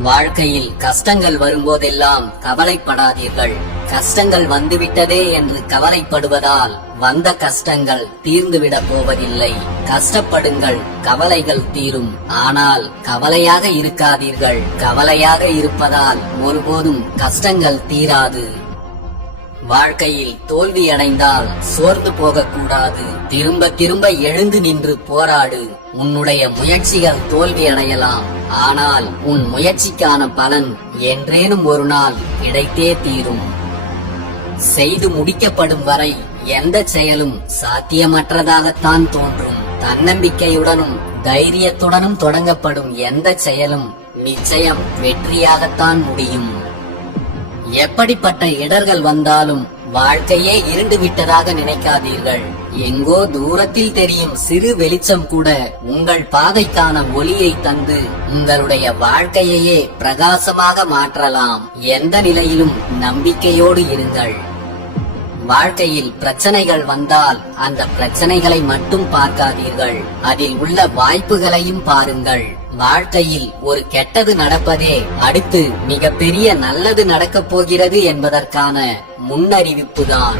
வாழ்க்கையில் கஷ்டங்கள் வரும்போதெல்லாம் கவலைப்படாதீர்கள். கஷ்டங்கள் வந்துவிட்டதே என்று கவலைப்படுவதால் வந்த கஷ்டங்கள் தீர்ந்துவிடப் போவதில்லை. கஷ்டப்படுங்கள், கவலைகள் தீரும். ஆனால் கவலையாக இருக்காதீர்கள். கவலையாக இருப்பதால் ஒருபோதும் கஷ்டங்கள் தீராது. வாழ்க்கையில் தோல்வி அடைந்தால் சோர்ந்து போகக்கூடாது. திரும்ப திரும்ப எழுந்து நின்று போராடு. உன்னுடைய முயற்சிகள் தோல்வி அடையலாம், ஆனால் உன் முயற்சிக்கான பலன் என்றேனும் ஒரு நாள் கிடைத்தே தீரும். செய்து முடிக்கப்படும் வரை எந்த செயலும் சாத்தியமற்றதாகத்தான் தோன்றும். தன்னம்பிக்கையுடனும் தைரியத்துடனும் தொடங்கப்படும் எந்த செயலும் நிச்சயம் வெற்றியாகத்தான் முடியும். எப்படிப்பட்ட இடர்கள் வந்தாலும் வாழ்க்கையே இருண்டு விட்டதாக நினைக்காதீர்கள். எங்கோ தூரத்தில் தெரியும் சிறு வெளிச்சம் கூட உங்கள் பாதைக்கான ஒளியை தந்து உங்களுடைய வாழ்க்கையையே பிரகாசமாக மாற்றலாம். எந்த நிலையிலும் நம்பிக்கையோடு இருங்கள். வாழ்க்கையில் பிரச்சனைகள் வந்தால் அந்த பிரச்சனைகளை மட்டும் பார்க்காதீர்கள், அதில் உள்ள வாய்ப்புகளையும் பாருங்கள். வாழ்க்கையில் ஒரு கெட்டது நடப்பதே அடுத்து மிகப்பெரிய நல்லது நடக்கப் போகிறது என்பதற்கான முன்னறிவிப்புதான்.